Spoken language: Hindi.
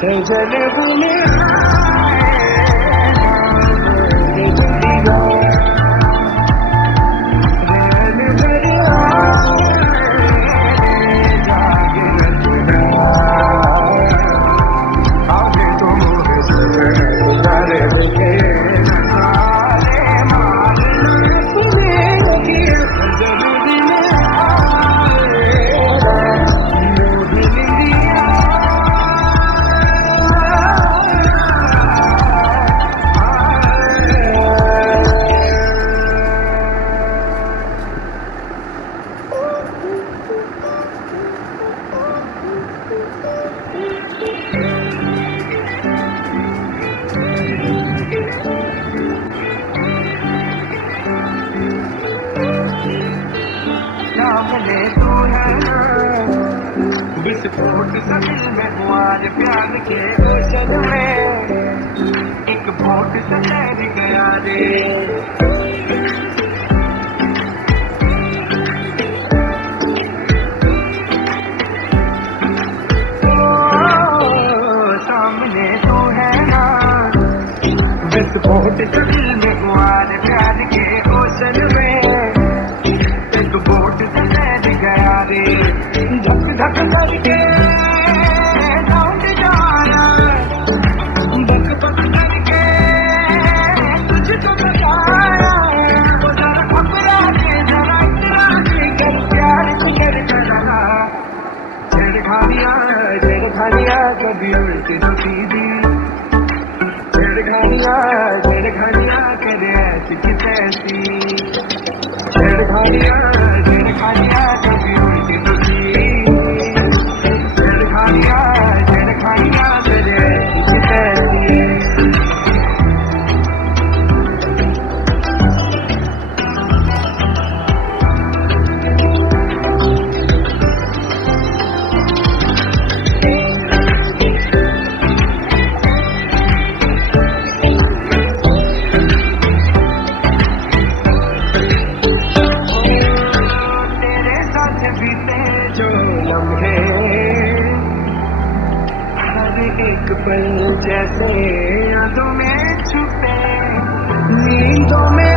सजन बुने सामने तू है विस्फोट सा दिल में कुआर प्यार के ओशन में एक बोट सा तैर गया रे सामने तू है ना विस्फोट सा दिल में कुआर प्यार के ओशन में बोट से तैर गया रे धक धक करके लौट जाना बक बक करके तुझको बताया वो जरा घबरा के जरा इतरा के कर प्यार से कर रहा छेड़खानियाँ कभी उल्टी तो सीधी छेड़खानियाँ करे ऐसी की तैसी छेड़खानियाँ कभी उल्टी तो छेड़खानियाँ करे ऐसी की तैसी एक पल जैसे यादों में छुपे नींदों में